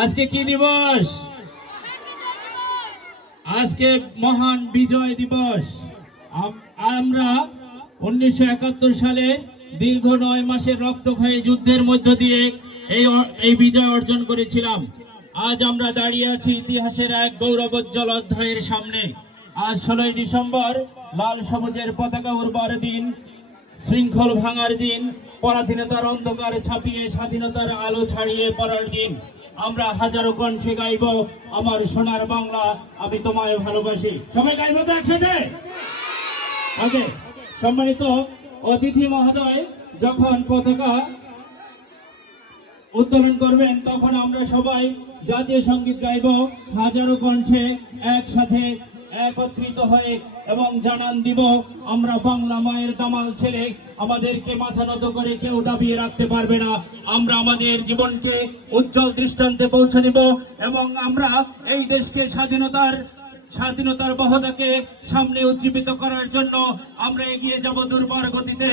আজকে কি দিবস? আজকে মহান বিজয় দিবস। আমরা 1971 সালে দীর্ঘ 9 মাসের রক্তক্ষয়ী যুদ্ধের মধ্য দিয়ে এই বিজয় অর্জন করেছিলাম। আজ আমরা দাঁড়িয়ে আছি ইতিহাসের এক গৌরবোজ্জ্বল অধ্যায়ের সামনে। আজ 16 ডিসেম্বর লাল সবুজের পতাকা উড়বার দিন, শৃঙ্খল ভাঙার দিন, পরাধীনতার অন্ধকার ছাপিয়ে স্বাধীনতার আলো ছড়িয়ে পড়ার দিন। আমরা হাজারো কণ্ঠে গাইব আমার সোনার বাংলা, আমি তোমায় ভালোবাসি। সবাই গাইব তো একসাথে? ওকে। সম্মানিত অতিথি মহোদয় যখন পতাকা উত্তোলন করবেন তখন আমরা সবাই জাতীয় সঙ্গীত গাইব হাজারো কণ্ঠে একসাথে একত্রিত হয়ে, এবং জানান দিব আমরা বাংলা মায়ের দামাল ছেলে, আমাদেরকে মাথা নত করে কেউ দাবিয়ে রাখতে পারবে না। আমরা আমাদের জীবনকে উজ্জ্বল দৃষ্টান্তে পৌঁছে দিব, এবং আমরা এই দেশকে স্বাধীনতার বহতাকে সামনে উজ্জীবিত করার জন্য আমরা এগিয়ে যাব দুর্বার গতিতে।